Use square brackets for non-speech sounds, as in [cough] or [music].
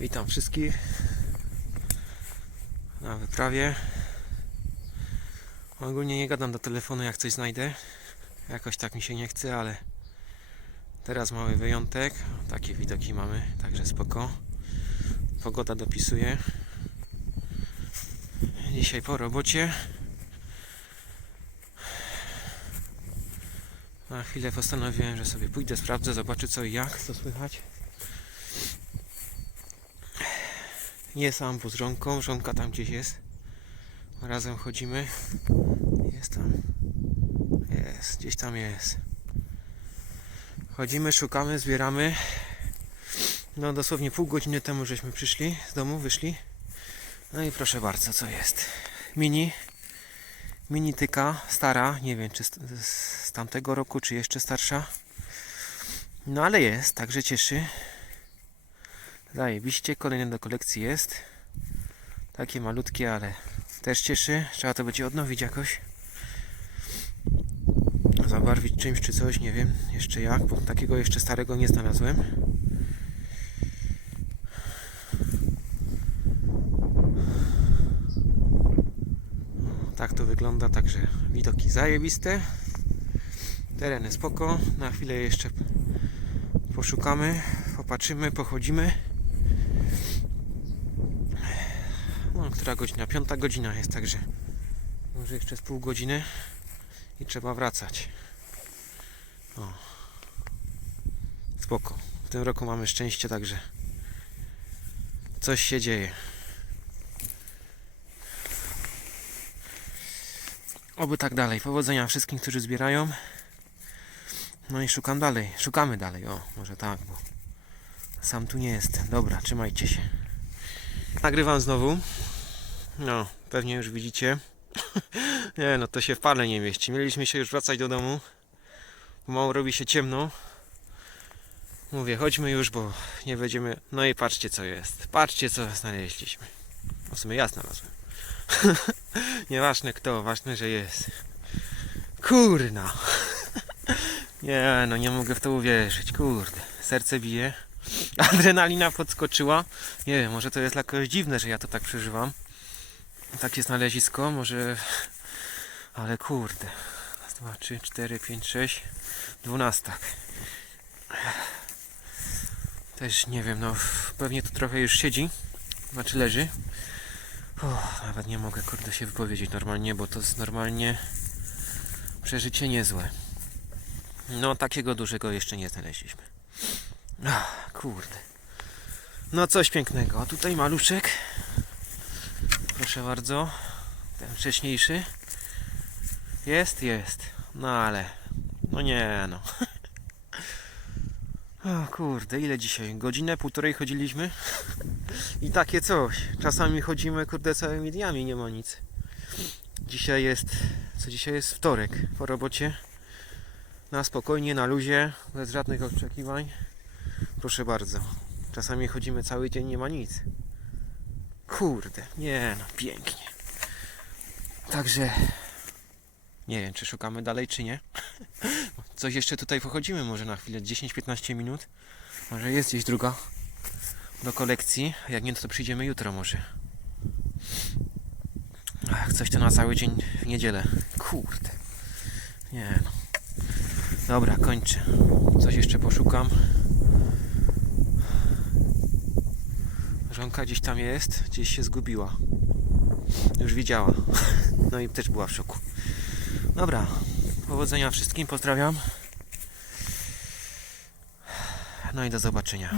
Witam wszystkich na wyprawie. Ogólnie nie gadam do telefonu jak coś znajdę. Jakoś tak mi się nie chce, ale teraz mały wyjątek. Takie widoki mamy, także spoko. Pogoda dopisuje. Dzisiaj po robocie. Na chwilę postanowiłem, że sobie pójdę, sprawdzę, zobaczę co i jak, co słychać. Nie sam, z żonką. Żonka tam gdzieś jest. Razem chodzimy. Jest tam. Jest, gdzieś tam jest. Chodzimy, szukamy, zbieramy. No dosłownie pół godziny temu żeśmy przyszli z domu, wyszli. No i proszę bardzo, co jest. Mini. Mini tyka, stara, nie wiem czy z tamtego roku, czy jeszcze starsza. No ale jest, także cieszy. Zajebiście, kolejny do kolekcji jest. Takie malutkie, ale też cieszy. Trzeba to będzie odnowić jakoś. Zabarwić czymś czy coś, nie wiem jeszcze jak, bo takiego jeszcze starego nie znalazłem. Tak to wygląda, także widoki zajebiste. Tereny spoko. Na chwilę jeszcze poszukamy, popatrzymy, pochodzimy. No, która godzina? Piąta godzina jest, także może jeszcze z pół godziny i trzeba wracać. O. Spoko. W tym roku mamy szczęście, także coś się dzieje. Oby tak dalej. Powodzenia wszystkim, którzy zbierają. No i szukam dalej. Szukamy dalej. O, może tak, bo sam tu nie jestem. Dobra, trzymajcie się. Nagrywam znowu. No, pewnie już widzicie. [laughs] nie, no to się w pale nie mieści. Mieliśmy się już wracać do domu. Mało robi się ciemno. Mówię, chodźmy już, bo nie będziemy. No i patrzcie, co jest. Patrzcie, co znaleźliśmy. No w sumie ja znalazłem. [laughs] Nieważne kto, ważne, że jest. Kurna. [laughs] Nie, no nie mogę w to uwierzyć. Kurde, serce bije. Adrenalina podskoczyła. Nie wiem, może to jest dla kogoś dziwne, że ja to tak przeżywam. Takie znalezisko, może... Ale kurde. Raz, dwa, trzy, cztery, pięć, sześć. Dwunastak. Też nie wiem, no pewnie tu trochę już siedzi. Znaczy leży. Uff, nawet nie mogę kurde się wypowiedzieć normalnie, bo to jest normalnie przeżycie niezłe. No takiego dużego jeszcze nie znaleźliśmy. Ach, kurde. No coś pięknego. A tutaj maluszek. Proszę bardzo. Ten wcześniejszy. Jest, jest. No ale. No nie no. [laughs] O kurde, ile dzisiaj? Godzinę, półtorej chodziliśmy? [laughs] I takie coś. Czasami chodzimy, kurde, całymi dniami, nie ma nic. Dzisiaj jest, co dzisiaj jest? Wtorek po robocie. Na spokojnie, na luzie, bez żadnych oczekiwań. Proszę bardzo. Czasami chodzimy cały dzień, nie ma nic. Kurde, nie no, pięknie. Także nie wiem, czy szukamy dalej, czy nie. [laughs] Coś jeszcze tutaj pochodzimy, może na chwilę 10-15 minut. Może jest gdzieś druga do kolekcji. Jak nie, to przyjdziemy jutro może. Ach, coś to na cały dzień w niedzielę. Kurde. Nie no. Dobra, kończę. Coś jeszcze poszukam. Żonka gdzieś tam jest, gdzieś się zgubiła. Już widziała. No i też była w szoku. Dobra. Powodzenia wszystkim, pozdrawiam. No i do zobaczenia.